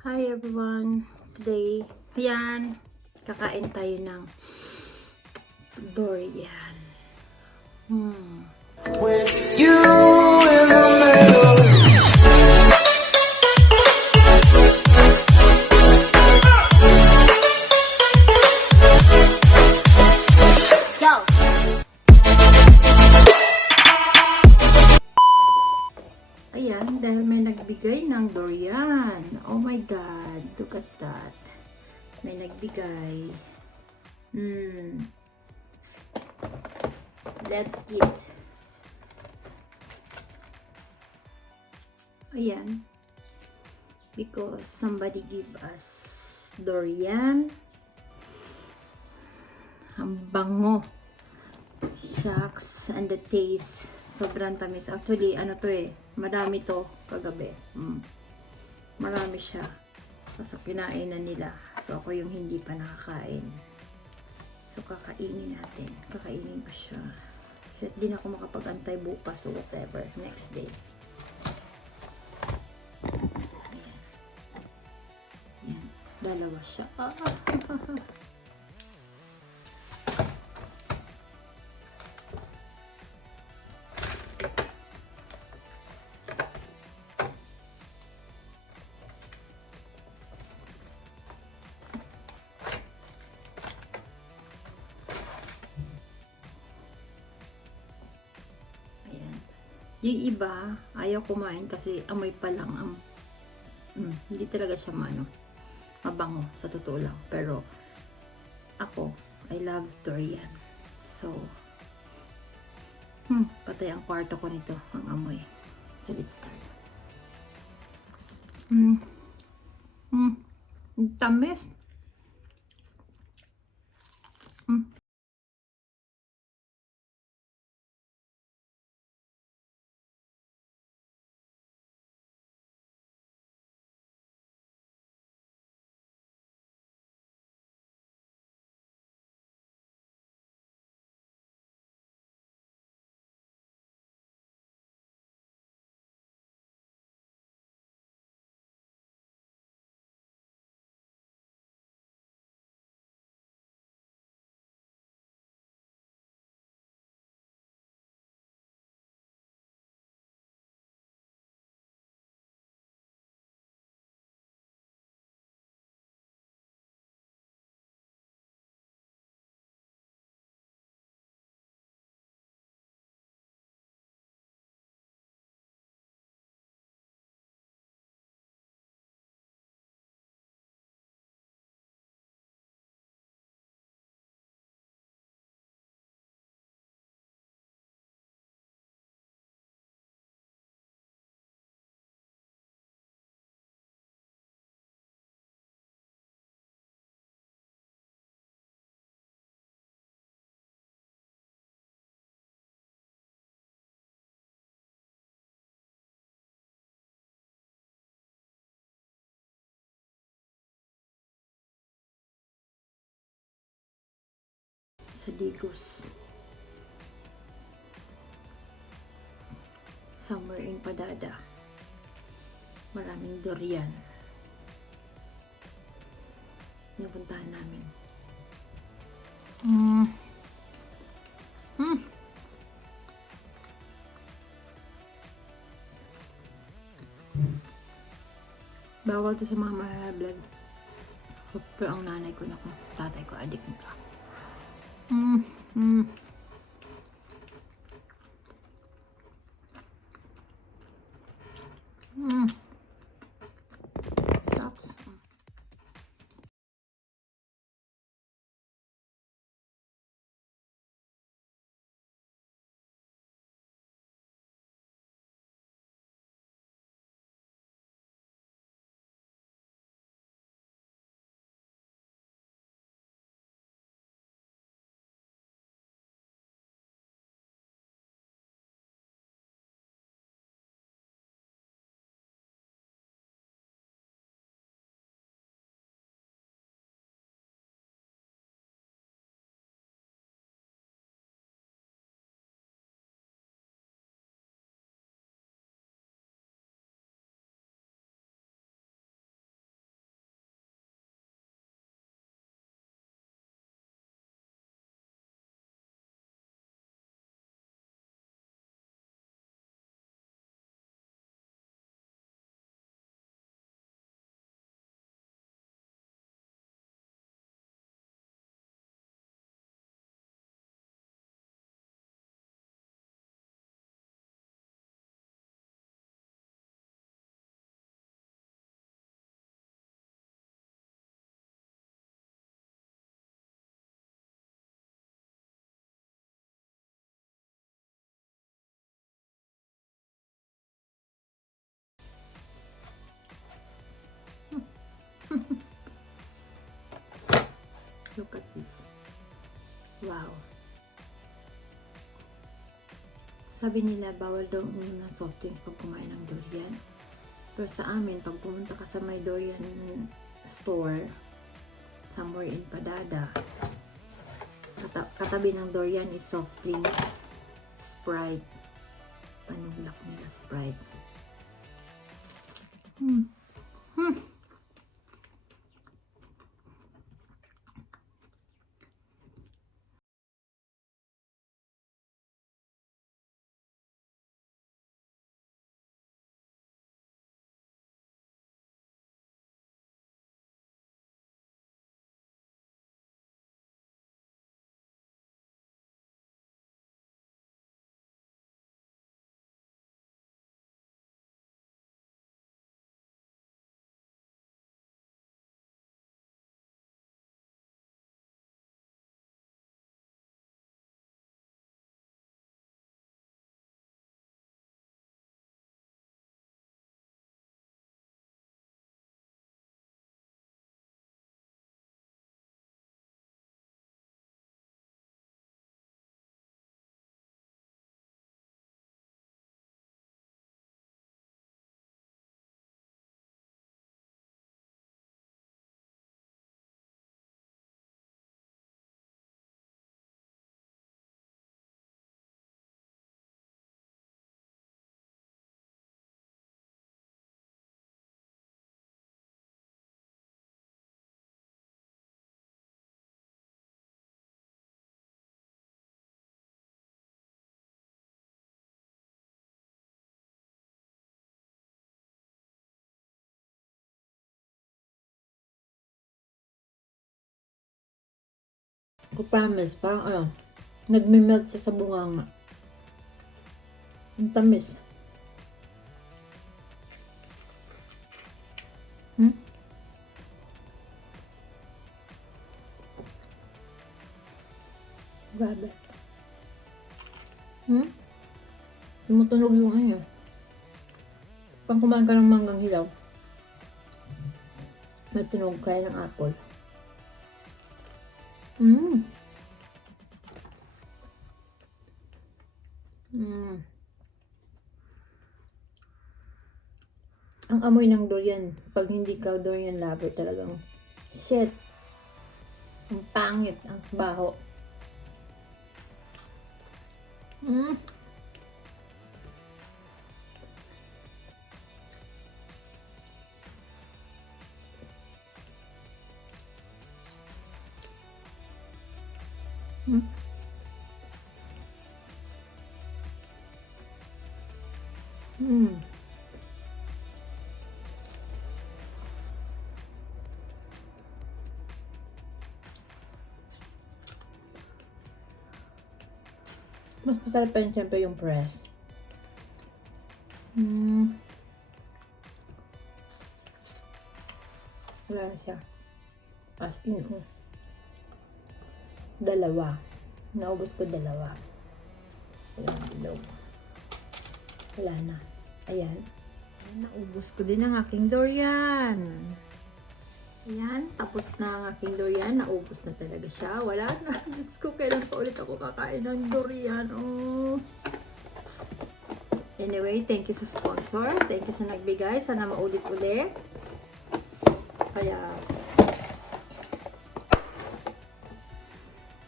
Hi everyone! Today, ayan, kakain tayo ng durian. With you in the middle. Go! Ayan, dahil may nagbigay ng durian. Oh my God, look at that. May nagbigay. Let's eat. Ayan. Because somebody give us durian. Ang bango. Shucks, and the taste. Sobrang tamis. Actually, ano to eh. Marami to kagabi. Marami siya. So, kinain na nila. So, ako yung hindi pa nakakain. So, kakainin natin. Kakainin ko siya. Kahit di na ako makapag-antay bukas o whatever. Next day. Ayan. Dalawa siya. Yung iba, ayaw kumain kasi amoy pa lang ang hindi talaga siya mabango sa totoo lang. Pero ako, I love durian. So, patay ang kwarto ko nito, ang amoy. So, let's start. Tamis. Sa Digos. Somewhere in Padada. Maraming durian. Napuntahan namin. Bawal to sa mga mahablad. Pero ang nanay ko, tatay ko, adik nito. Wow. Sabi nila, bawal daw uminom ng soft drinks pag kumain ng durian. Pero sa amin, pag pumunta ka sa may durian store, somewhere in Padada, katabi ng durian is soft drinks, Sprite. Panuglak nila Sprite. Ko promise, parang nagme-melt siya sa bunganga. Ang tamis. Grabe. Tumutunog yung ano. Pag kumain ka ng manggang hilaw, may tunog kaya ng apple. Ang amoy ng durian, pag hindi ka durian lover, talagang shit. Ang pangit, ang baho. Mas masarap pa rin siyempre yung press. Wala na siya. As in, dalawa. Naubos ko dalawa. Wala na bilog. Wala na. Ayan. Naubos ko din ang aking durian. Ayan, tapos na ang aking durian. Naubos na talaga siya. Wala na. Diyos ko, kailan pa ulit ako kakain ng durian. Anyway, thank you sa sponsor. Thank you sa nagbigay. Sana maulit-ulit. Kaya,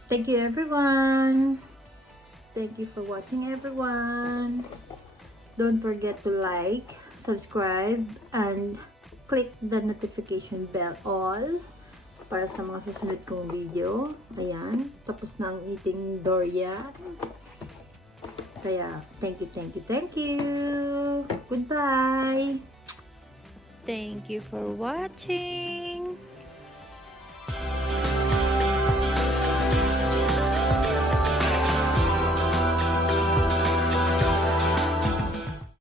thank you everyone. Thank you for watching everyone. Don't forget to like, subscribe, and click the notification bell all para sa mga susunod kong video. Ayan, tapos na ang eating durian. Kaya, thank you, thank you, thank you. Goodbye. Thank you for watching.